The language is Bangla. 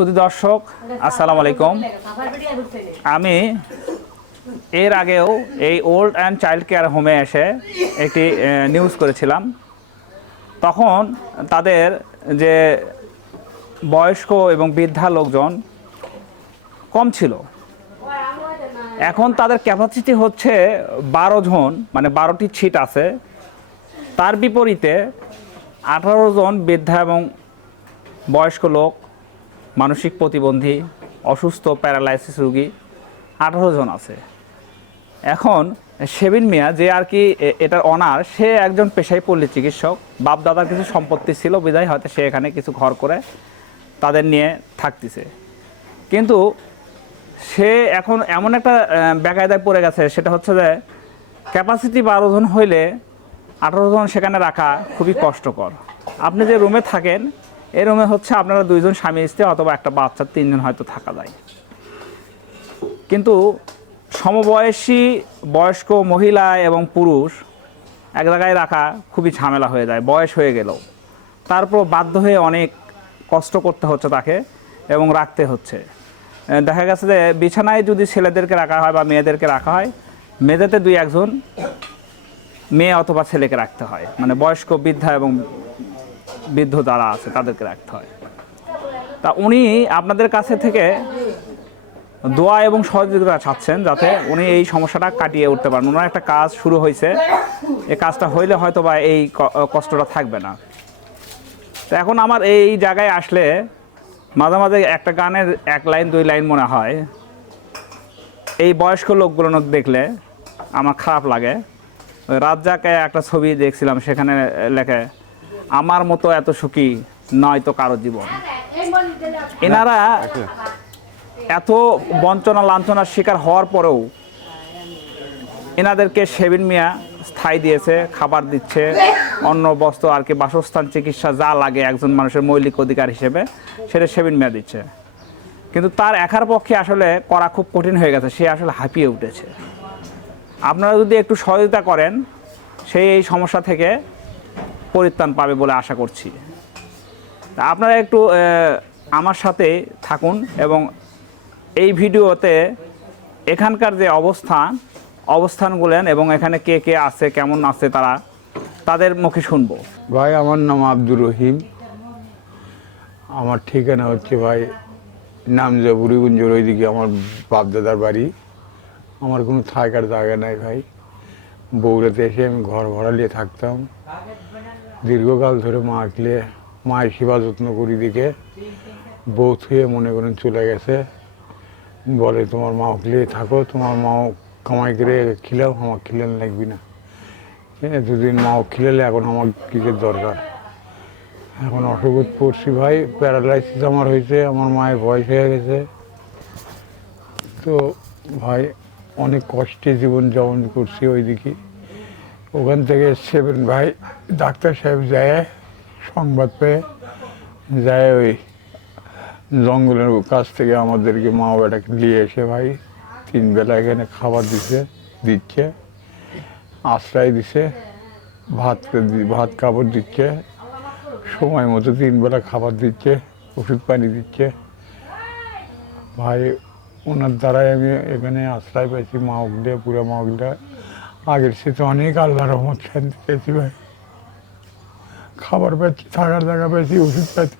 সুধী দর্শক আসসালামু আলাইকুম। আমি এর আগেও এই ওল্ড অ্যান্ড চাইল্ড কেয়ার হোমে এসে একটি নিউজ করেছিলাম। তখন তাদের যে বয়স্ক এবং বৃদ্ধা লোকজন কম ছিল। এখন তাদের ক্যাপাসিটি হচ্ছে 12 জন, মানে 12টি সিট আছে। তার বিপরীতে 18 জন বৃদ্ধা এবং বয়স্ক লোক, মানসিক প্রতিবন্ধী, অসুস্থ, প্যারালাইসিস রোগী 18 জন আছে। এখন শেবিন মিয়া যে আর কি এটার অনার, সে একজন পেশায় পল্লী চিকিৎসক। বাপ দাদার কিছু সম্পত্তি ছিল বিধায় হয়তো সে এখানে কিছু ঘর করে তাদের নিয়ে থাকতেছে। কিন্তু সে এখন এমন একটা বেকায়দায় পড়ে গেছে, সেটা হচ্ছে যে ক্যাপাসিটি 12 জন হইলে 18 জন সেখানে রাখা খুবই কষ্টকর। আপনি যে রুমে থাকেন, এই রুমে হচ্ছে আপনারা 2 জন স্বামী স্ত্রী অথবা একটা বাচ্চা, 3 জন হয়তো থাকা যায়। কিন্তু সমবয়সী বয়স্ক মহিলা এবং পুরুষ এক জায়গায় রাখা খুবই ঝামেলা হয়ে যায়, বয়স হয়ে গেলেও। তারপর বাধ্য হয়ে অনেক কষ্ট করতে হচ্ছে তাকে এবং রাখতে হচ্ছে। দেখা গেছে যে বিছানায় যদি ছেলেদেরকে রাখা হয় বা মেয়েদেরকে রাখা হয়, মেয়েদেরতে 2-1 জন মেয়ে অথবা ছেলেকে রাখতে হয়, মানে বয়স্ক বৃদ্ধা এবং বৃদ্ধ যারা আছে তাদেরকে রাখতে হয়। তা উনি আপনাদের কাছে থেকে দোয়া এবং সহযোগিতা চাচ্ছেন যাতে উনি এই সমস্যাটা কাটিয়ে উঠতে পারেন। ওনার একটা কাজ শুরু হয়েছে, এই কাজটা হইলে হয়তো বা এই কষ্টটা থাকবে না। তো এখন আমার এই জায়গায় আসলে মাঝে মাঝে একটা গানের 1 লাইন 2 লাইন মনে হয়। এই বয়স্ক লোকগুলো দেখলে আমার খারাপ লাগে। রাজ্জাকে একটা ছবি দেখছিলাম, সেখানে লেখে, আমার মতো এত সুখী নয় তো কারো জীবন। এনারা এত বঞ্চনা লাঞ্ছনার শিকার হওয়ার পরেও এনাদেরকে শেবিন মিয়া স্থায়ী দিয়েছে, খাবার দিচ্ছে, অন্ন বস্ত্র আর কি, বাসস্থান, চিকিৎসা যা লাগে একজন মানুষের মৌলিক অধিকার হিসেবে, সেটা শেবিন মিয়া দিচ্ছে। কিন্তু তার একার পক্ষে আসলে করা খুব কঠিন হয়ে গেছে, সে আসলে হাঁপিয়ে উঠেছে। আপনারা যদি একটু সহযোগিতা করেন, সেই এই সমস্যা থেকে পরিত্রাণ পাবে বলে আশা করছি। আপনারা একটু আমার সাথে থাকুন এবং এই ভিডিওতে এখানকার যে অবস্থানগুলো এবং এখানে কে কে আছে, কেমন আছে তাদের মুখে শুনবো। ভাই, আমার নাম আব্দুর রহিম। আমার ঠিকানা হচ্ছে ভাই নামজা বুড়িগঞ্জের ওইদিকে আমার বাপদাদার বাড়ি। আমার কোনো থাকার জায়গা নাই ভাই। বগুড়াতে এসে আমি ঘর ভাড়া নিয়ে থাকতাম। দীর্ঘকাল ধরে মায়ের সেবা যত্ন করি দিকে বউ থুয়ে মনে করেন চলে গেছে। বলে তোমার মাও খেলে থাকো, তোমার মাও কামাই করে খিলাও, আমার খিলান লাগবি না। 2 দিন মাও খিলালে এখন আমার কিসের দরকার। এখন অসুখ পড়ছি ভাই, প্যারালাইসিস আমার হয়েছে, আমার মায়ের বয়স হয়ে গেছে। তো ভাই অনেক কষ্টে জীবন যাপন করছি ওইদিকে। ওখান থেকে এসছেন ভাই, ডাক্তার সাহেব যায় সংবাদ পেয়ে যায় ওই জঙ্গলের কাছ থেকে আমাদেরকে মা বেটাকে নিয়ে এসে ভাই 3 বেলা এখানে খাবার দিচ্ছে, আশ্রয় দিছে, ভাত কাপড় দিচ্ছে, সময় মতো 3 বেলা খাবার দিচ্ছে, ওষুধ পানি দিচ্ছে। ভাই ওনার দ্বারাই আমি এখানে আশ্রয় পেয়েছি, মাহকডে, পুরো মাহকডে। আগের সাথে অনেক আল্লাহ রহমত শান্তি পেয়েছি ভাই। খাবার পেয়েছি, থাকার জায়গা পেয়েছি, ওষুধ পেয়েছি।